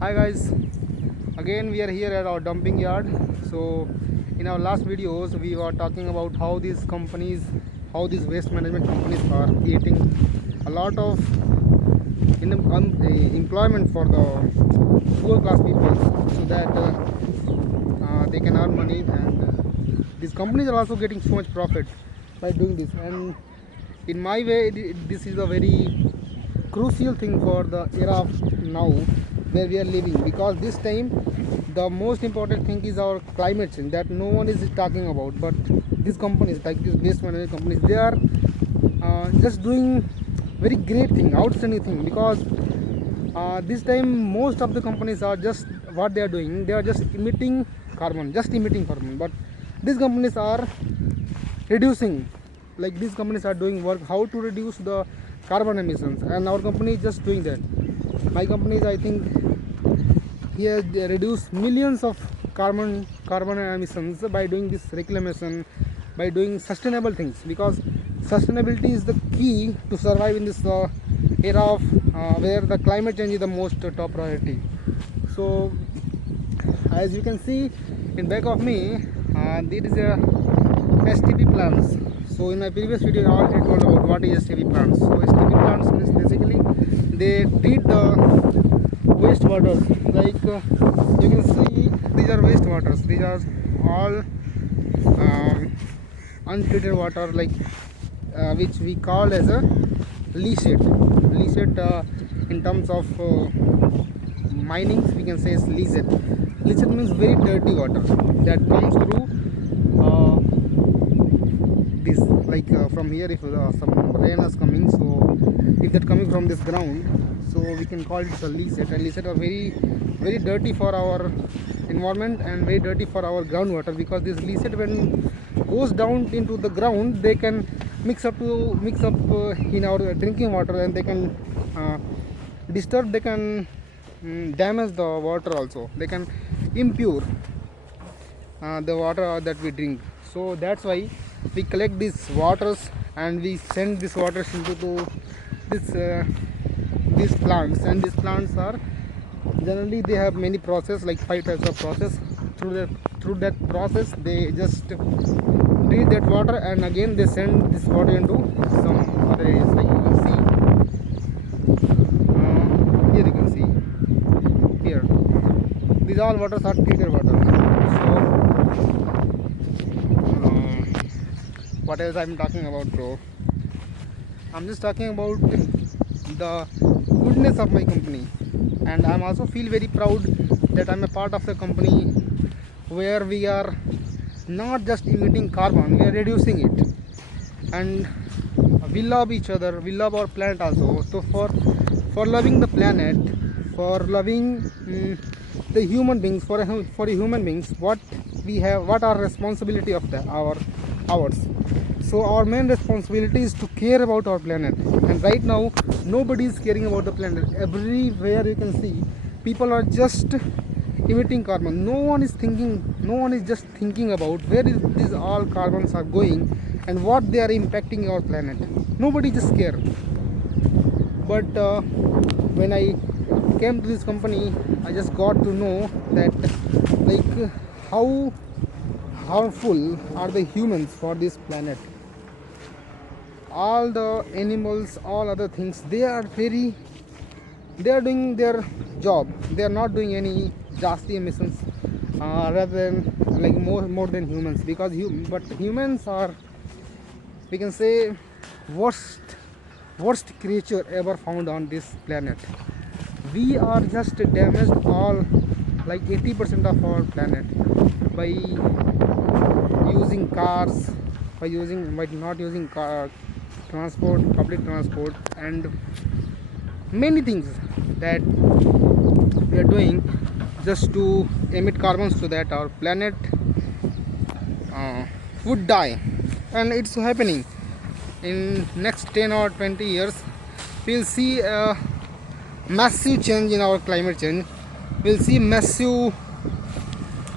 Hi guys, again we are here at our dumping yard. So in our last videos we were talking about how these companies, how these waste management companies are creating a lot of employment for the poor class people, so that they can earn money, and these companies are also getting so much profit by doing this. And in my way, this is a very crucial thing for the era of now where we are living, because this time the most important thing is our climate change that no one is talking about. But these companies, like these waste management companies, they are just doing very great thing, outstanding thing, because this time most of the companies are just, what they are doing, they are just emitting carbon. But these companies are reducing, like these companies are doing work how to reduce the carbon emissions, and our company is just doing that. My company is, I think, here they reduce millions of carbon emissions by doing this reclamation, by doing sustainable things, because sustainability is the key to survive in this era of where the climate change is the most top priority. So as you can see in back of me, there is a STP plants. So in my previous video I already told about what is STP plants. So STP plants means basically they treat the wastewater, like you can see these are wastewaters. These are all untreated water, like which we call as a licet in terms of minings, we can say is licet means very dirty water that comes through this, like from here, if some rain is coming, so if that coming from this ground, so we can call it a licet. And licet are very dirty for our environment and very dirty for our groundwater, because this licet, when goes down into the ground, they can mix up in our drinking water, and they can disturb, they can damage the water also, they can impure the water that we drink. So that's why we collect these waters and we send these waters into these plants. And these plants are generally, they have many process, like 5 types of process. Through that process they just treat that water, and again they send this water into some other areas, like you can see here, you can see here, these all waters are treated water. So what else I'm talking about, bro? I'm just talking about the goodness of my company, and I'm also feel very proud that I'm a part of the company where we are not just emitting carbon, we are reducing it. And we love each other, we love our planet also. So for loving the planet, for loving the human beings, for human beings, what we have, what our responsibility of ours. So our main responsibility is to care about our planet. And right now nobody is caring about the planet. Everywhere you can see people are just emitting carbon. No one is just thinking about where these all carbons are going and what they are impacting our planet. Nobody just care. But when I came to this company, I just got to know that, like, how harmful are the humans for this planet. All the animals, all other things, they are doing their job. They are not doing any jasti emissions rather than, like, more than humans, because but humans are, we can say, worst creature ever found on this planet. We are just damaged all, like 80% of our planet, by using cars, by not using public transport, and many things that we are doing just to emit carbons, so that our planet would die. And it's happening. In next 10 or 20 years we'll see a massive change in our climate change. We'll see massive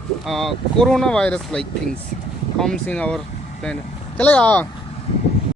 coronavirus like things comes in our planet. Chalega.